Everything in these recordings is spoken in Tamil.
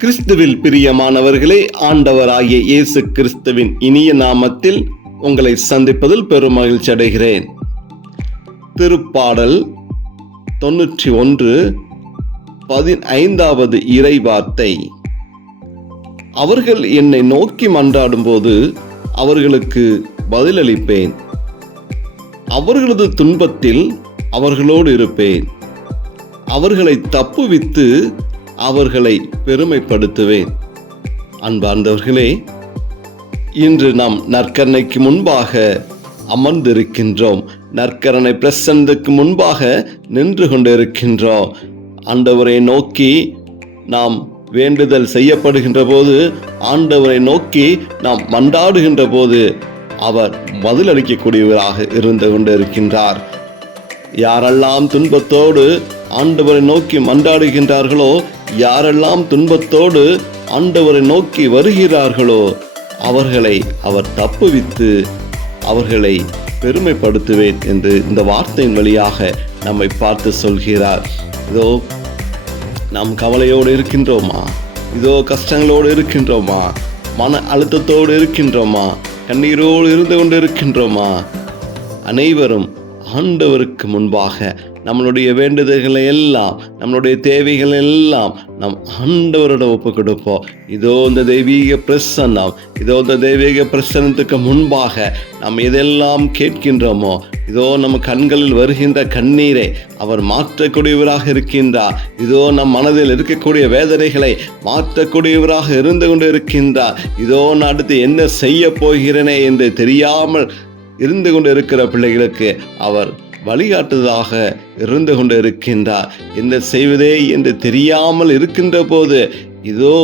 கிறிஸ்துவில் பிரியமானவர்களே, ஆண்டவராகிய இயேசு கிறிஸ்துவின் இனிய நாமத்தில் உங்களை சந்திப்பதில் பெரும் மகிழ்ச்சி அடைகிறேன். திருப்பாடல் 91:15 இறை வார்த்தை: அவர்கள் என்னை நோக்கி மன்றாடும் போது அவர்களுக்கு பதிலளிப்பேன். அவர்களது துன்பத்தில் அவர்களோடு இருப்பேன். அவர்களை தப்புவித்து அவர்களை பெருமைப்படுத்துவேன். அன்பார்ந்தவர்களே, இன்று நாம் நற்கரணைக்கு முன்பாக அமர்ந்திருக்கின்றோம். நற்கரணை பிரசன்னத்துக்கு முன்பாக நின்று கொண்டிருக்கின்றோம். ஆண்டவரை நோக்கி நாம் வேண்டுதல் செய்யப்படுகின்ற போது, ஆண்டவரை நோக்கி நாம் மன்றாடுகின்ற போது அவர் பதிலளிக்கக்கூடியவராக இருந்து கொண்டிருக்கின்றார். யாரெல்லாம் துன்பத்தோடு ஆண்டவரை நோக்கி மன்றாடுகின்றார்களோ, யாரெல்லாம் துன்பத்தோடு ஆண்டவரை நோக்கி வருகிறார்களோ, அவர்களை அவர் தப்புவித்து அவர்களை பெருமைப்படுத்துவேன் என்று இந்த வார்த்தையின் வழியாக நம்மை பார்த்து சொல்கிறார். இதோ நாம் கவலையோடு இருக்கின்றோமா? இதோ கஷ்டங்களோடு இருக்கின்றோமா? மன அழுத்தத்தோடு இருக்கின்றோமா? கண்ணீரோடு இருந்து கொண்டு இருக்கின்றோமா? அனைவரும் ஆண்டவருக்கு முன்பாக நம்மளுடைய வேண்டுதல்களை எல்லாம், நம்மளுடைய தேவைகள் எல்லாம் நம் ஆண்டவரிடம் ஒப்பு கொடுப்போம். இதோ இந்த தெய்வீக பிரசன்னம், இதோ இந்த தெய்வீக பிரசன்னத்துக்கு முன்பாக நாம் எதெல்லாம் கேட்கின்றோமோ, இதோ நம்ம கண்களில் வருகின்ற கண்ணீரை அவர் மாற்றக்கூடியவராக இருக்கின்றார். இதோ நம் மனதில் இருக்கக்கூடிய வேதனைகளை மாற்றக்கூடியவராக இருந்து கொண்டு இருக்கின்றார். இதோ நான் அடுத்து என்ன செய்ய போகிறேனே என்று தெரியாமல் இருந்து கொண்டு இருக்கிற பிள்ளைகளுக்கு அவர் வழிகாட்டுவதாக இருந்து கொண்டு இருக்கின்றார். என்ன செய்வதே என்று தெரியாமல் இருக்கின்ற போது இதோ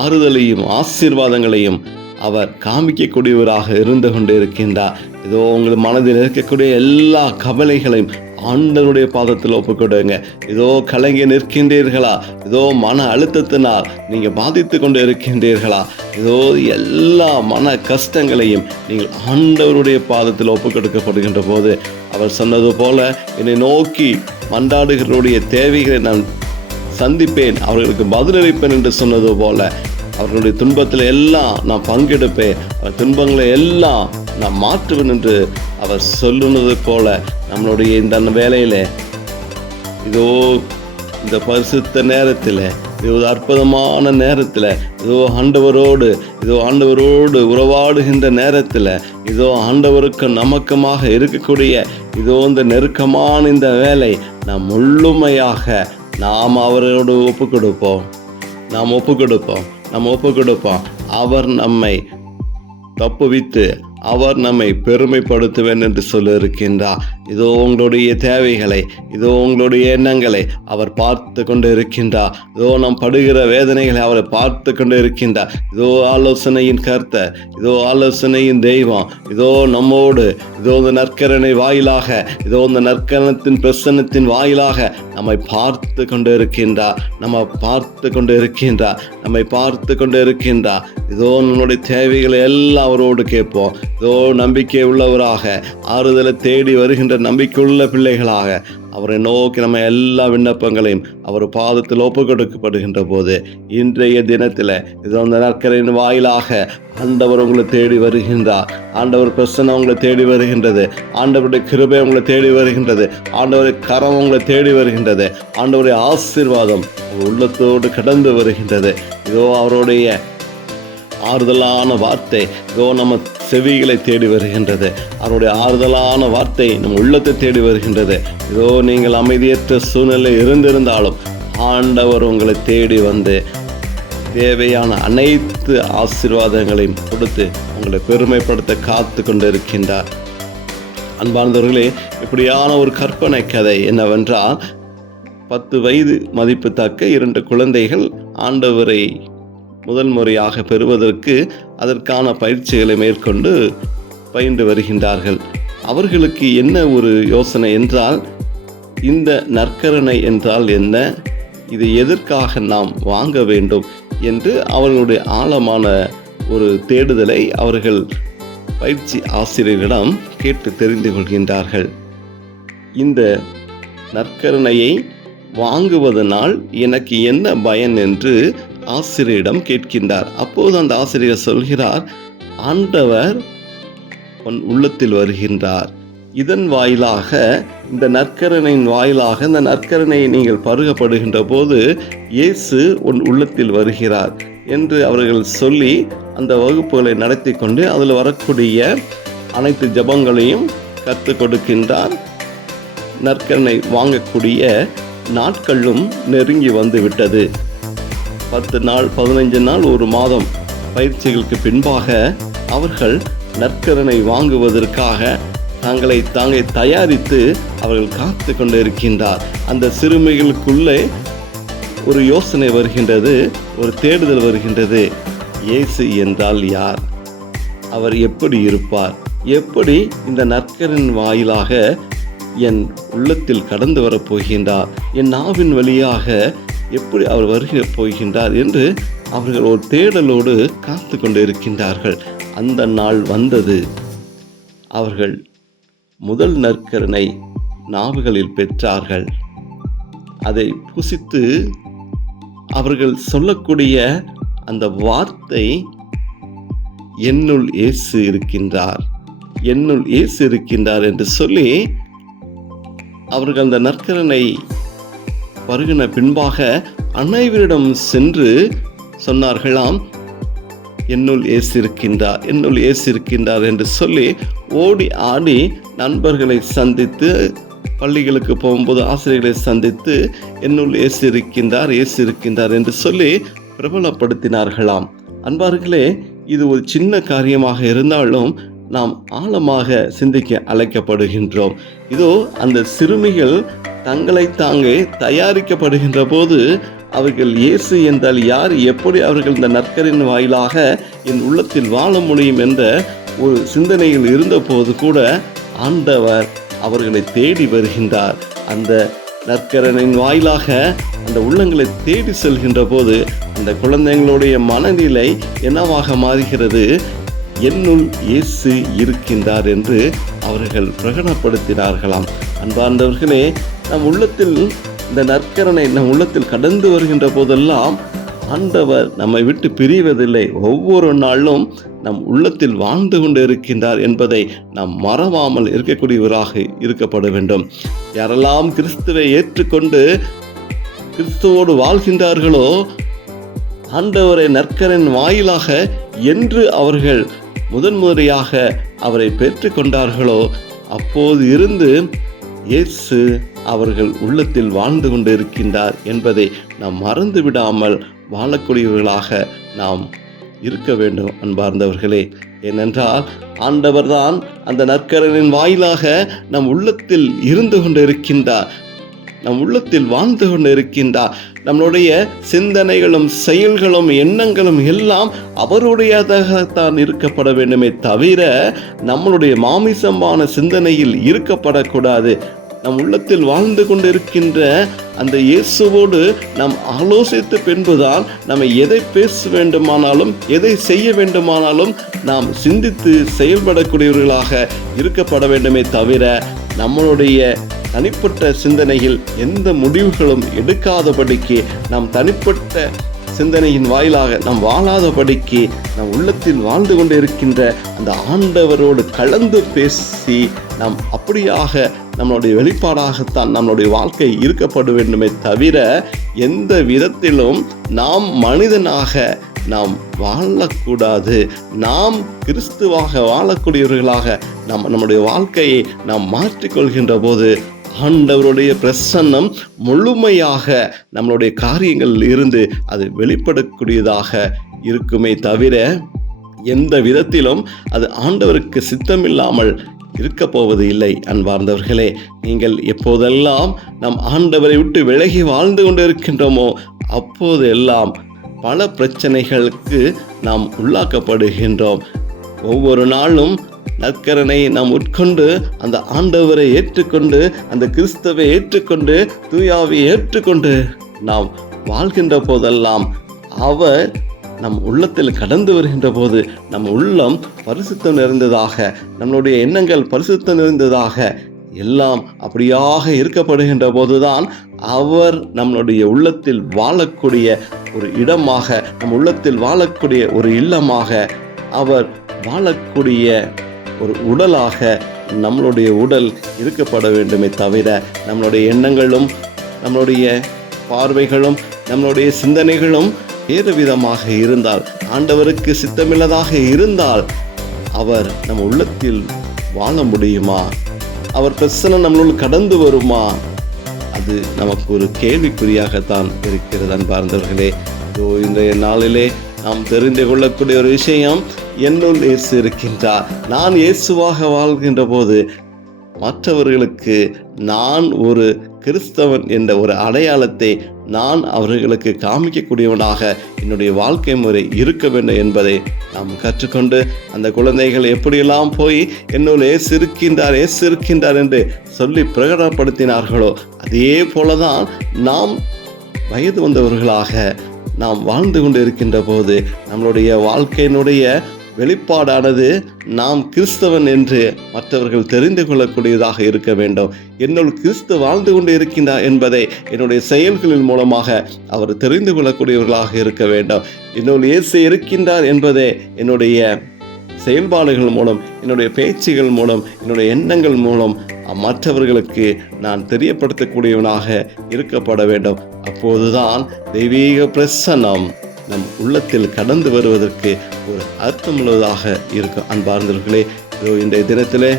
ஆறுதலையும் ஆசீர்வாதங்களையும் அவர் காமிக்கக்கூடியவராக இருந்து கொண்டு இருக்கின்றார். இதோ உங்கள் மனதில் இருக்கக்கூடிய எல்லா கவலைகளையும் ஆண்டவருடைய பாதத்தில் ஒப்புக்கொடுங்க. இதோ கலங்கி நிற்கின்றீர்களா? இதோ மன அழுத்தத்தினால் நீங்கள் பாதித்து கொண்டு இருக்கின்றீர்களா? இதோ எல்லா மன கஷ்டங்களையும் நீங்கள் ஆண்டவருடைய பாதத்தில் ஒப்புக்கொடுக்கப்படுகின்ற போது அவர் சொன்னது போல, என்னை நோக்கி மன்றாடுகளுடைய தேவைகளை நான் சந்திப்பேன், அவர்களுக்கு பதிலளிப்பேன் என்று சொன்னது போல, அவர்களுடைய துன்பத்தில் எல்லாம் நான் பங்கெடுப்பேன், துன்பங்களை எல்லாம் நான் மாற்றுவேன் என்று அவர் சொல்லுனது போல, நம்மளுடைய இந்த வேலையில் இதோ இந்த பரிசுத்த நேரத்தில், இது அற்புதமான நேரத்தில், இதோ ஆண்டவரோடு உறவாடுகின்ற நேரத்தில், இதோ ஆண்டவருக்கு நமக்கமாக இருக்கக்கூடிய இதோ இந்த நெருக்கமான இந்த வேலை நாம் முழுமையாக நாம் அவரோடு ஒப்பு கொடுப்போம். அவர் நம்மை தப்புவித்து அவர் நம்மை பெருமைப்படுத்துவேன் என்று சொல்லியிருக்கின்றார். இதோ உங்களுடைய தேவைகளை, இதோ உங்களுடைய எண்ணங்களை அவர் பார்த்து கொண்டு இருக்கின்றார். இதோ நாம் படுகிற வேதனைகளை அவர் பார்த்து கொண்டு இருக்கின்றார். இதோ ஆலோசனையின் கர்த்தர், இதோ ஆலோசனையின் தெய்வம், இதோ நம்மோடு, இதோ இந்த நற்கரணை வாயிலாக, இதோ இந்த நற்கரணத்தின் பிரசன்னத்தின் வாயிலாக நம்மை பார்த்து கொண்டு இருக்கின்றார். நம்மை பார்த்து கொண்டு இருக்கின்றார். இதோ நம்முடைய தேவைகளை எல்லாம் அவரோடு கேட்போம். இதோ நம்பிக்கை உள்ளவராக, ஆறுதலை தேடி வருகின்ற நம்பிக்கையுள்ள பிள்ளைகளாக அவரை நோக்கி நம்ம எல்லா விண்ணப்பங்களையும் அவர் பாதத்தில் ஒப்பு கொடுக்கப்படுகின்ற போது, இன்றைய தினத்தில் இதோ அந்த நற்கரையின் வாயிலாக ஆண்டவர் உங்களை தேடி வருகின்றார். ஆண்டவர் பிரசன்னம் உங்களை தேடி வருகின்றது. ஆண்டவருடைய கிருபை உங்களை தேடி வருகின்றது. ஆண்டவருடைய கரம் உங்களை தேடி வருகின்றது. ஆண்டவருடைய ஆசீர்வாதம் உள்ளத்தோடு கடந்து வருகின்றது. இதோ அவருடைய ஆறுதலான வார்த்தை இதோ நம்ம செவிகளை தேடி வருகின்றது. அவருடைய ஆறுதலான வார்த்தை நம் உள்ளத்தை தேடி வருகின்றது. இதோ நீங்கள் அமைதியற்ற சூழ்நிலை இருந்திருந்தாலும் ஆண்டவர் உங்களை தேடி வந்து தேவையான அனைத்து ஆசீர்வாதங்களையும் கொடுத்து உங்களை பெருமைப்படுத்த காத்து கொண்டு இருக்கின்றார். அன்பார்ந்தவர்களே, இப்படியான ஒரு கற்பனை கதை என்னவென்றால், 10 வயது மதிப்பு தக்க 2 குழந்தைகள் ஆண்டவரை முதல் முறையாக பெறுவதற்கு அதற்கான பயிற்சிகளை மேற்கொண்டு பயின்று வருகின்றார்கள். அவர்களுக்கு என்ன ஒரு யோசனை என்றால், இந்த நற்கரணை என்றால் என்ன, இது எதற்காக நாம் வாங்க வேண்டும் என்று அவர்களுடைய ஆழமான ஒரு தேடுதலை அவர்கள் பயிற்சி ஆசிரியர்களிடம் கேட்டு தெரிந்து கொள்கின்றார்கள். இந்த நற்கருணையை வாங்குவதனால் எனக்கு என்ன பயன் என்று ஆசிரியரிடம் கேட்கின்றார். அப்போது அந்த ஆசிரியர் சொல்கிறார், ஆண்டவர் உன் உள்ளத்தில் வருகின்றார். இதன் வாயிலாக, இந்த நற்கரணையின் வாயிலாக, இந்த நற்கரணையை நீங்கள் பருகப்படுகின்ற போது இயேசு உன் உள்ளத்தில் வருகிறார் என்று அவர்கள் சொல்லி அந்த வகுப்புகளை நடத்தி கொண்டு அதில் வரக்கூடிய அனைத்து ஜெபங்களையும் கற்றுக் கொடுக்கின்றார். நற்கரணை வாங்கக்கூடிய நாட்களும் நெருங்கி வந்து விட்டது. 10 நாள், 15 நாள், ஒரு மாதம் பயிற்சிகளுக்கு பின்பாக அவர்கள் நற்கரணை வாங்குவதற்காக தங்களை தாங்க தயாரித்து அவர்கள் காத்து கொண்டு இருக்கின்றார். அந்த சிறுமிகளுக்குள்ளே ஒரு யோசனை வருகின்றது, ஒரு தேடுதல் வருகின்றது. இயேசு என்றால் யார்? அவர் எப்படி இருப்பார்? எப்படி இந்த நற்கரின் வாயிலாக என் உள்ளத்தில் கடந்து வரப் போகின்றார்? என் நாவின் வழியாக எப்படி அவர் வருக போகின்றார் என்று அவர்கள் ஒரு தேடலோடு காத்து கொண்டு இருக்கின்றார்கள். அந்த நாள் வந்தது. அவர்கள் முதல் நற்கருணை நாவுகளில் பெற்றார்கள். அதை புசித்து அவர்கள் சொல்லக்கூடிய அந்த வார்த்தை, என்னுள் இயேசு இருக்கின்றார், என்னுள் இயேசு இருக்கின்றார் என்று சொல்லி அவர்கள் அந்த நற்கருணை பருகின பின்பாக அனைவரிடம் சென்று சொன்னார்களாம், என்னுள் இயேசு இருக்கின்றார், என்னுள் இயேசு இருக்கின்றார் என்று சொல்லி ஓடி ஆடி நண்பர்களை சந்தித்து, பள்ளிகளுக்கு போகும்போது ஆசிரியர்களை சந்தித்து என்னுள் இயேசு இருக்கின்றார், இயேசு இருக்கின்றார் என்று சொல்லி பிரபலப்படுத்தினார்களாம். அன்பார்களே, இது ஒரு சின்ன காரியமாக இருந்தாலும் நாம் ஆழமாக சிந்திக்க அழைக்கப்படுகின்றோம். இதோ அந்த சிறுமிகள் தங்களை தாங்க தயாரிக்கப்படுகின்ற போது அவர்கள் இயேசு என்றால் யார், எப்படி அவர்கள் இந்த நற்கரின் வாயிலாக என் உள்ளத்தில் வாழ முடியும் என்ற ஒரு சிந்தனையில் இருந்தபோது கூட ஆண்டவர் அவர்களை தேடி வருகின்றார். அந்த நற்கரனின் வாயிலாக அந்த உள்ளங்களை தேடி செல்கின்ற போது அந்த குழந்தைகளுடைய மனநிலை என்னவாக மாறுகிறது? என்னுள் இயேசு இருக்கின்றார் என்று அவர்கள் பிரகடனப்படுத்தினார்களாம். அன்பார்ந்தவர்களே, நம் உள்ளத்தில் இந்த நற்கரனை நம் உள்ளத்தில் கடந்து வருகின்ற போதெல்லாம் ஆண்டவர் நம்மை விட்டு பிரிவதில்லை. ஒவ்வொரு நாளும் நம் உள்ளத்தில் வாழ்ந்து கொண்டு இருக்கின்றார் என்பதை நாம் மறவாமல் இருக்கக்கூடியவராக இருக்கப்பட வேண்டும். யாரெல்லாம் கிறிஸ்துவை ஏற்றுக்கொண்டு கிறிஸ்துவோடு வாழ்கின்றார்களோ, ஆண்டவரை நற்கரின் வாயிலாக என்று அவர்கள் முதன்முறையாக அவரை பெற்றுக்கொண்டார்களோ, அப்போது இருந்து இயேசு அவர்கள் உள்ளத்தில் வாழ்ந்து கொண்டு இருக்கின்றார் என்பதை நாம் மறந்து விடாமல் வாழக்கூடியவர்களாக நாம் இருக்க வேண்டும். அன்பார்ந்தவர்களே, ஏனென்றால் ஆண்டவர்தான் அந்த நற்கரனின் வாயிலாக நம் உள்ளத்தில் இருந்து கொண்டு இருக்கின்றார், நம் உள்ளத்தில் வாழ்ந்து கொண்டு இருக்கின்றார். நம்மளுடைய சிந்தனைகளும் செயல்களும் எண்ணங்களும் எல்லாம் அவருடையதாகத்தான் இருக்கப்பட வேண்டுமே தவிர நம்மளுடைய மாமிசமான சிந்தனையில் இருக்கப்படக்கூடாது. நம் உள்ளத்தில் வாழ்ந்து கொண்டிருக்கின்ற அந்த இயேசுவோடு நாம் ஆலோசித்த பின்புதான் நம்ம எதை பேச வேண்டுமானாலும் எதை செய்ய வேண்டுமானாலும் நாம் சிந்தித்து செயல்படக்கூடியவர்களாக இருக்கப்பட வேண்டுமே தவிர நம்மளுடைய தனிப்பட்ட சிந்தனையில் எந்த முடிவுகளும் எடுக்காதபடிக்கு, நாம் தனிப்பட்ட சிந்தனையின் வாயிலாக நாம் வாழாதபடிக்கு, நம் உள்ளத்தில் வாழ்ந்து கொண்டு இருக்கின்ற அந்த ஆண்டவரோடு கலந்து பேசி நாம் அப்படியாக நம்மளுடைய வெளிப்பாடாகத்தான் நம்மளுடைய வாழ்க்கை இருக்கப்பட வேண்டுமே தவிர எந்த விதத்திலும் நாம் மனிதனாக நாம் வாழக்கூடாது. நாம் கிறிஸ்துவாக வாழக்கூடியவர்களாக நம்முடைய வாழ்க்கையை நாம் மாற்றிக்கொள்கின்ற போது ஆண்டவருடைய பிரசன்னம் முழுமையாக நம்மளுடைய காரியங்களில் இருந்து அது வெளிப்படக்கூடியதாக இருக்குமே தவிர எந்த விதத்திலும் அது ஆண்டவருக்கு சித்தமில்லாமல் இருக்க போவது இல்லை. அன்பார்ந்தவர்களே, நீங்கள் எப்போதெல்லாம் நம் ஆண்டவரை விட்டு விலகி வாழ்ந்து கொண்டு இருக்கின்றோமோ அப்போது எல்லாம் பல பிரச்சனைகளுக்கு நாம் உள்ளாக்கப்படுகின்றோம். ஒவ்வொரு நாளும் நற்கரனை நாம் உட்கொண்டு அந்த ஆண்டவரை ஏற்றுக்கொண்டு அந்த கிறிஸ்துவை ஏற்றுக்கொண்டு தூயாவை ஏற்றுக்கொண்டு நாம் வாழ்கின்ற போதெல்லாம் அவர் நம் உள்ளத்தில் கடந்து வருகின்ற போது நம் உள்ளம் பரிசுத்தம் நிறைந்ததாக, நம்மளுடைய எண்ணங்கள் பரிசுத்தம் நிறைந்ததாக எல்லாம் அப்படியாக இருக்கப்படுகின்ற போதுதான் அவர் நம்மளுடைய உள்ளத்தில் வாழக்கூடிய ஒரு இடமாக, நம் உள்ளத்தில் வாழக்கூடிய ஒரு இல்லமாக, அவர் வாழக்கூடிய ஒரு உடலாக நம்மளுடைய உடல் இருக்கப்பட வேண்டுமே தவிர, நம்மளுடைய எண்ணங்களும் நம்மளுடைய பார்வைகளும் நம்மளுடைய சிந்தனைகளும் வேறு விதமாக இருந்தால், ஆண்டவருக்கு சித்தமில்லதாக இருந்தால், அவர் நம் உள்ளத்தில் வாழ முடியுமா? அவர் பிரசன்னம் நம்மளுள் கடந்து வருமா? அது நமக்கு ஒரு கேள்விக்குறியாகத்தான் இருக்கிறது. அன்பார்ந்தவர்களே, இன்றைய நாளிலே நாம் தெரிந்து கொள்ளக்கூடிய ஒரு விஷயம், என்னுள் இயேசு இருக்கின்றார். நான் இயேசுவாக வாழ்கின்ற போது மற்றவர்களுக்கு நான் ஒரு கிறிஸ்தவன் என்ற ஒரு அடையாளத்தை நான் அவர்களுக்கு காமிக்கக்கூடியவனாக என்னுடைய வாழ்க்கை முறை இருக்க வேண்டும் என்பதை நாம் கற்றுக்கொண்டு, அந்த குழந்தைகள் எப்படியெல்லாம் போய் என்னுள் இயேசு இருக்கின்றார் என்று சொல்லி பிரகடனப்படுத்தினார்களோ, அதே போலதான் நாம் வயது வந்தவர்களாக நாம் வாழ்ந்து கொண்டு இருக்கின்ற போது நம்மளுடைய வாழ்க்கையினுடைய வெளிப்பாடானது நாம் கிறிஸ்தவன் என்று மற்றவர்கள் தெரிந்து கொள்ளக்கூடியதாக இருக்க வேண்டும். என்னுள் கிறிஸ்து வாழ்ந்து கொண்டு இருக்கின்றார் என்பதை என்னுடைய செயல்களின் மூலமாக அவர் தெரிந்து கொள்ளக்கூடியவர்களாக இருக்க வேண்டும். என்னுள் இயேசு இருக்கின்றார் என்பதை என்னுடைய செயல்பாடுகள் மூலம், என்னுடைய பேச்சுகள் மூலம், என்னுடைய எண்ணங்கள் மூலம் மற்றவர்களுக்கு நான் தெரியப்படுத்தக்கூடியவனாக இருக்கப்பட வேண்டும். அப்போதுதான் தெய்வீக பிரசன்னம் நம் உள்ளத்தில் கடந்து வருவதற்கு ஒரு அர்த்தமுள்ளதாக இருக்கும். அன்பார்ந்தவர்களே, இன்றைய தினத்திலே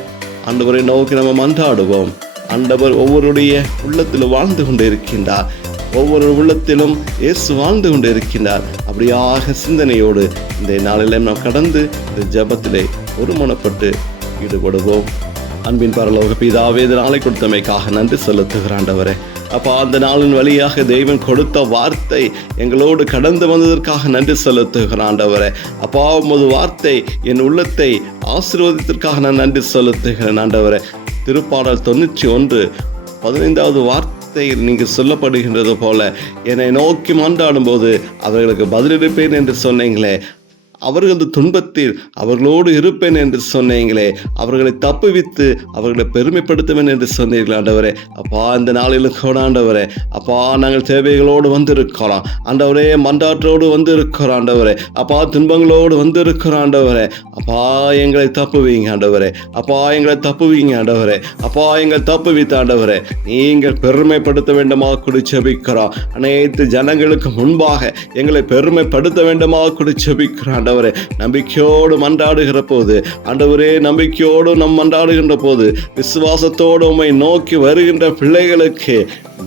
ஆண்டவரை நோக்கி நம்ம மன்றாடுவோம். ஆண்டவர் ஒவ்வொருடைய உள்ளத்திலும் வாழ்ந்து கொண்டு இருக்கின்றார். ஒவ்வொரு உள்ளத்திலும் இயேசு வாழ்ந்து கொண்டு இருக்கின்றார். அப்படியாக சிந்தனையோடு இந்த நாளிலே நாம் கடந்து இந்த ஜெபத்திலே ஒருமனப்பட்டு ஈடுபடுவோம். அன்பின் பரலோக பிதாவே, இந்த நாளை கொடுத்தமைக்காக நன்றி செலுத்துகிறேன் ஆண்டவரே. அப்பா, அந்த நாளின் வழியாக தெய்வன் கொடுத்த வார்த்தை எங்களோடு கடந்து வந்ததற்காக நன்றி செலுத்துகிறேன் ஆண்டவரே. அப்பா, உமது வார்த்தை என் உள்ளத்தை ஆசீர்வதித்ததற்காக நான் நன்றி செலுத்துகிறேன் ஆண்டவரே. திருப்பாடல் 91:15 வார்த்தையில் நீங்கள் சொல்லப்படுகின்றது போல, என்னை நோக்கி மன்றாடும் போது அவர்களுக்கு பதிலளிப்பேன் என்று சொன்னீங்களே, அவர்களது துன்பத்தில் அவர்களோடு இருப்பேன் என்று சொன்னீங்களே, அவர்களை தப்புவித்து அவர்களை பெருமைப்படுத்துவேன் என்று சொன்னீர்கள் ஆண்டவரே. அப்பா, இந்த நாளிலும் கூட ஆண்டவரே, அப்பா, நாங்கள் தேவைகளோடு வந்திருக்கிறோம் ஆண்டவரே, மன்றாற்றோடு வந்திருக்கிறோம் ஆண்டவரே. அப்பா, துன்பங்களோடு வந்திருக்கிறோம் ஆண்டவரே. அப்பா, எங்களை தப்புவீங்க ஆண்டவரே. அப்பா, எங்களை தப்புவீங்க ஆண்டவரே. அப்பா, எங்களை தப்புவித்த ஆண்டவரே, நீங்கள் பெருமைப்படுத்த வேண்டுமா கூடி ஜெபிக்கிறோம். அனைத்து ஜனங்களுக்கு முன்பாக எங்களை பெருமைப்படுத்த வேண்டுமா கூடி ஜெபிக்கிறோம் ஆண்டவரே. நம்பிக்கையோடு மன்றாடுகிற போது ஆண்டவரே, நம்பிக்கையோடு நம் மன்றாடுகின்ற போது, விசுவாசத்தோடு உம்மை நோக்கி வருகின்ற பிள்ளைகளுக்கு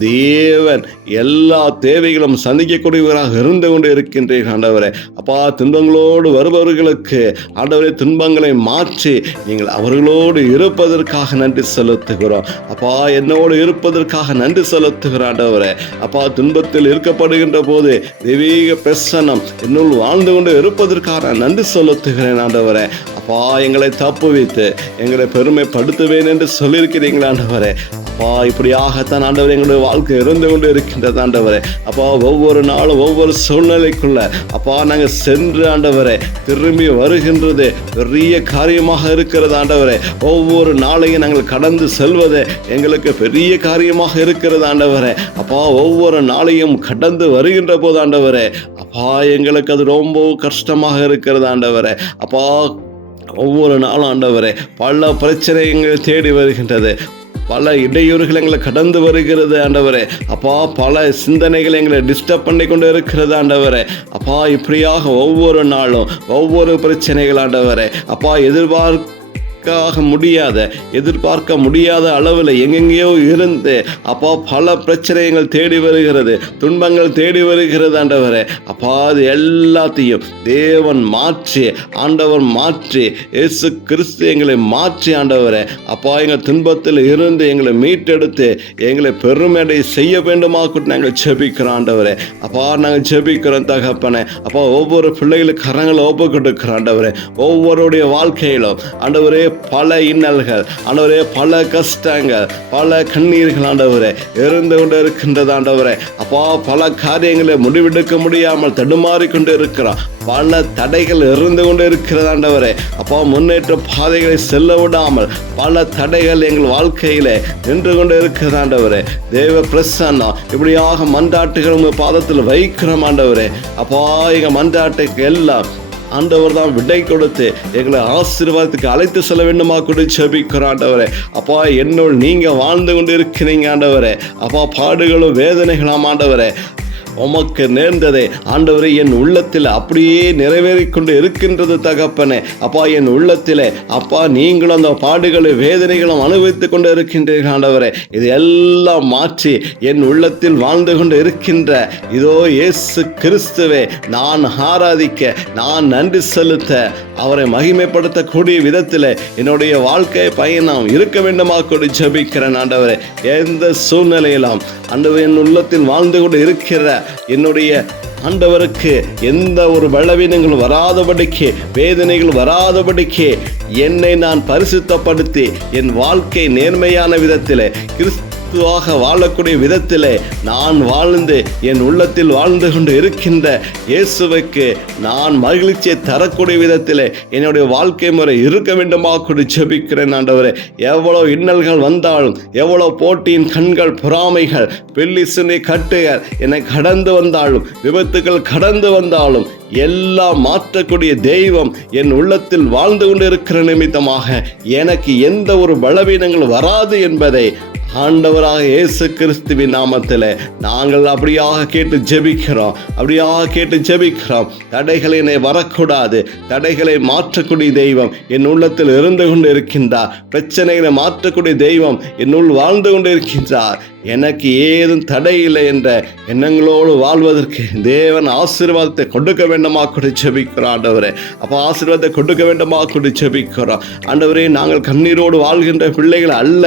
தேவன் எல்லா தேவைகளும் சந்திக்கக்கூடியவராக இருந்து கொண்டு இருக்கின்றீர்கள் ஆண்டவரே. அப்பா, துன்பங்களோடு வருபவர்களுக்கு ஆண்டவரே துன்பங்களை மாற்றி நீங்கள் அவர்களோடு இருப்பதற்காக நன்றி செலுத்துகிறோம். அப்பா, என்னோடு இருப்பதற்காக நன்றி செலுத்துகிறோம் ஆண்டவரே. அப்பா, துன்பத்தில் இருக்கப்படுகின்ற போது தெய்வீக பிரசன்னம் என்னுள் வாழ்ந்து கொண்டு இருப்பதற்காக நன்றி செலுத்துகிறேன் ஆண்டவரே. அப்பா, எங்களை தப்புவித்து எங்களை பெருமைப்படுத்துவேன் என்று சொல்லியிருக்கிறீங்களா ஆண்டவரே. அப்பா, இப்படியாகத்தான் ஆண்டவரே எங்களுடைய வாழ்க்கை இருந்து கொண்டு இருக்கின்றது ஆண்டவரே. அப்பா, ஒவ்வொரு நாளும் ஒவ்வொரு சூழ்நிலைக்குள்ள அப்பா நாங்கள் சென்று ஆண்டவரே திரும்பி வருகின்றது பெரிய காரியமாக இருக்கிறது ஆண்டவரே. ஒவ்வொரு நாளையும் நாங்கள் கடந்து செல்வது எங்களுக்கு பெரிய காரியமாக இருக்கிறது ஆண்டவரே. அப்பா, ஒவ்வொரு நாளையும் கடந்து வருகின்ற போது ஆண்டவரே, அப்பா, எங்களுக்கு அது ரொம்ப கஷ்டமாக இருக்கிறது ஆண்டவரே. அப்பா, ஒவ்வொரு நாளும் ஆண்டவரே பல பிரச்சனை எங்களை தேடி வருகின்றது, பல இடையூறுகள் எங்களை கடந்து வருகிறது ஆண்டவரே. அப்பா, பல சிந்தனைகள் எங்களை டிஸ்டர்ப் பண்ணி கொண்டு இருக்கிறது ஆண்டவரே. அப்பா, இப்படியாக ஒவ்வொரு நாளும் ஒவ்வொரு பிரச்சனைகள் ஆண்டவரே. அப்பா, எதிர்பார்க்க முடியாத அளவில் எங்கெங்கேயோ இருந்து அப்பா பல பிரச்சனைகள் தேடி வருகிறது, துன்பங்கள் தேடி வருகிறது ஆண்டவரே. அப்பா, அது எல்லாத்தையும் தேவன் மாற்றி, ஆண்டவர் மாற்றி, இயேசு கிறிஸ்து எங்களை மாற்றி ஆண்டவரே. அப்பா, எங்கள் துன்பத்தில் இருந்து எங்களை மீட்டெடுத்து எங்களை பெருமையடை செய்ய வேண்டுமா கூட நாங்கள் ஜெபிக்கிறோம் ஆண்டவரே. அப்பா, நாங்கள் ஜெபிக்கிறோம் தகப்பனே. அப்பா, ஒவ்வொரு பிள்ளைகளுக்கு கரங்களை ஒப்பு கொடுக்கிறோம் ஆண்டவரே. ஒவ்வொருடைய வாழ்க்கையிலும் ஆண்டவரே பல இன்னல்கள் ஆண்டவரே, பல கஷ்டங்கள், பல கண்ணீர்கள் ஆண்டவரே இருந்து கொண்டு இருக்கின்றது ஆண்டவரே. அப்பா, பல காரியங்களை முடிவெடுக்க முடியாமல் தடுமாறி கொண்டு இருக்கிறோம். பல தடைகள் இருந்து கொண்டு இருக்கிறது ஆண்டவரே. அப்பா, முன்னேற்ற பாதைகளை செல்ல விடாமல் பல தடைகள் எங்கள் வாழ்க்கையிலே நின்று கொண்டு இருக்கிறது ஆண்டவரே. தேவ பிரசன்னம் இப்படியாக மன்றாட்டுகள் உங்கள் பாதத்தில் வைக்கிறோம் ஆண்டவரே. அப்பா, எங்கள் மன்றாட்டுக்கு எல்லாம் ஆண்டவர் தான் விடை கொடுத்து எங்களை ஆசீர்வாதத்துக்கு அழைத்து செல்ல வேண்டுமா கூட ஜெபிக்கிறோம் ஆண்டவரே. அப்பா, என்னுள் நீங்க வாழ்ந்து கொண்டு இருக்கிறீங்க ஆண்டவரே. அப்பா, பாடுகளும் வேதனைகளாம் ஆண்டவரே உமக்கு நேர்ந்ததே ஆண்டவரே என் உள்ளத்தில் அப்படியே நிறைவேறிக் கொண்டு இருக்கின்றது தகப்பனே. அப்பா, என் உள்ளத்திலே அப்பா நீங்களும் அந்த பாடுகளும் வேதனைகளும் அனுபவித்துக் கொண்டு இருக்கின்றீர்கள் ஆண்டவரே. இது எல்லாம் மாற்றி என் உள்ளத்தில் வாழ்ந்து கொண்டு இருக்கின்ற இதோ இயேசு கிறிஸ்துவே நான் ஆராதிக்க, நான் நன்றி செலுத்த, அவரை மகிமைப்படுத்தக்கூடிய விதத்தில் என்னுடைய வாழ்க்கை பயணம் இருக்க வேண்டுமா கூட ஜெபிக்கிறேன் ஆண்டவரே. எந்த சூழ்நிலையிலும் ஆண்டவர் என் உள்ளத்தில் வாழ்ந்து கொண்டு இருக்கிற என்னுடைய ஆண்டவருக்கு எந்த ஒரு பலவீனங்களும் வராதபடிக்கு, வேதனைகள் வராதபடிக்கு என்னை நான் பரிசுத்தப்படுத்தி என் வாழ்க்கை நேர்மையான விதத்தில் கிறிஸ்துவாக வாழக்கூடிய விதத்தில் நான் வாழ்ந்து என் உள்ளத்தில் வாழ்ந்து கொண்டு இருக்கின்ற இயேசுவுக்கு நான் மகிழ்ச்சியை தரக்கூடிய விதத்தில் என்னுடைய வாழ்க்கை முறை இருக்க வேண்டுமா கூட ஜெபிக்கிறேன் ஆண்டவரே. எவ்வளோ இன்னல்கள் வந்தாலும், எவ்வளோ போட்டியின் கண்கள், பொறாமைகள், பெல்லிசுனை கட்டுகள் என்னை கடந்து வந்தாலும், விபத்துக்கள் கடந்து வந்தாலும் எல்லாம் மாற்றக்கூடிய தெய்வம் என் உள்ளத்தில் வாழ்ந்து கொண்டு இருக்கிற நிமித்தமாக எனக்கு எந்த ஒரு பலவீனங்கள் வராது என்பதை ஆண்டவராக இயேசு கிறிஸ்துவின் நாமத்தில் நாங்கள் அப்படியாக கேட்டு ஜெபிக்கிறோம். தடைகளை என்னை வரக்கூடாது. தடைகளை மாற்றக்கூடிய தெய்வம் என் உள்ளத்தில் இருந்து கொண்டு இருக்கின்றார். பிரச்சனைகளை மாற்றக்கூடிய தெய்வம் என்னுள் வாழ்ந்து கொண்டு இருக்கின்றார். எனக்கு ஏதும் தடையில்லை என்ற எண்ணங்களோடு வாழ்வதற்கு தேவன் ஆசீர்வாதத்தை கொடுக்க வேண்டுமா கூட ஜெபிக்கிறோம் ஆண்டவரே. அப்போ ஆசீர்வாதத்தை கொடுக்க வேண்டுமா கூட ஜெபிக்கிறோம் ஆண்டவரே. நாங்கள் கண்ணீரோடு வாழ்கின்ற பிள்ளைகள் அல்ல,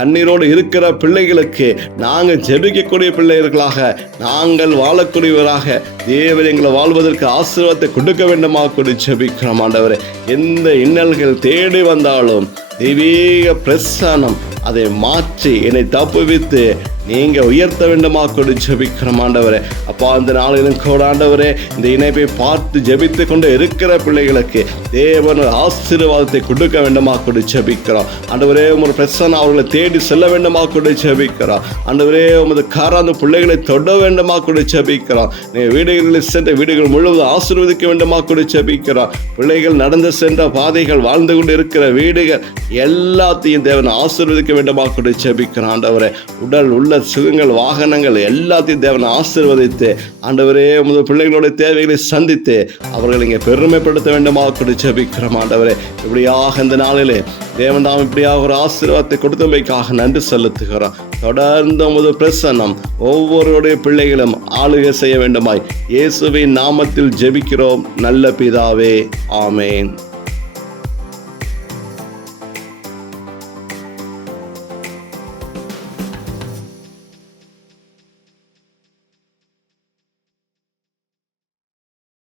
கண்ணீரோடு இருக்கிற பிள்ளைகளுக்கு நாங்கள் ஜெபிக்கக்கூடிய பிள்ளைகளாக நாங்கள் வாழக்கூடியவராக தேவன் எங்களை வாழ்வதற்கு ஆசீர்வாதத்தை கொடுக்க வேண்டுமா கூட ஜெபிக்கிறோம் ஆண்டவரே. எந்த இன்னல்கள் தேடி வந்தாலும் தெய்வீக பிரசன்னம் அதை மாற்றி என்னை தப்புவித்து நீங்க உயர்த்த வேண்டுமா கூட ஜெபிக்கிறோம் ஆண்டவரே. அப்பா, அந்த நாளிலும் கூட ஆண்டவரே இந்த இணைப்பை பார்த்து ஜெபித்து கொண்டு இருக்கிற பிள்ளைகளுக்கு தேவன் ஆசீர்வாதத்தை கொடுக்க வேண்டுமா கூட ஜெபிக்கிறோம் ஆண்டவரே. உமது பிரசன்னம் அவர்களை தேடி செல்ல வேண்டுமா கூட ஜெபிக்கிறோம் ஆண்டவரே. உமது காராந்த பிள்ளைகளை தொட வேண்டுமா கூட ஜெபிக்கிறோம். நீங்கள் வீடுகளில் சென்ற வீடுகள் முழுவதும் ஆசீர்வதிக்க வேண்டுமா கூட ஜெபிக்கிறோம். பிள்ளைகள் நடந்து சென்ற பாதைகள், வாழ்ந்து கொண்டு இருக்கிற வீடுகள் எல்லாத்தையும் தேவன் ஆசீர்வதிக்க வேண்டுமா கூட ஜெபிக்கிறோம் ஆண்டவரே. உடல் உள்ள சுகங்கள், வாகனங்கள் எல்லாத்தையும் தேவன் ஆசீர்வதித்து ஆண்டவரே உமது பிள்ளைகளோட தேவைகளை சந்தித்து அவர்கள் இங்கே பெருமைப்படுத்த வேண்டுமா கூட ஜெபிக்கிறோம் ஆண்டவரே. இப்படியாக இந்த நாளிலே தேவன் தாம் இப்படியாக ஒரு ஆசீர்வாதத்தை கொடுத்தமைக்காக நன்றி செலுத்துகிறோம். தொடர்ந்து உமது பிரசன்னம் ஒவ்வொருடைய பிள்ளைகளும் ஆளுகை செய்ய வேண்டுமாய் இயேசுவின் நாமத்தில் ஜெபிக்கிறோம் நல்ல பிதாவே, ஆமேன்.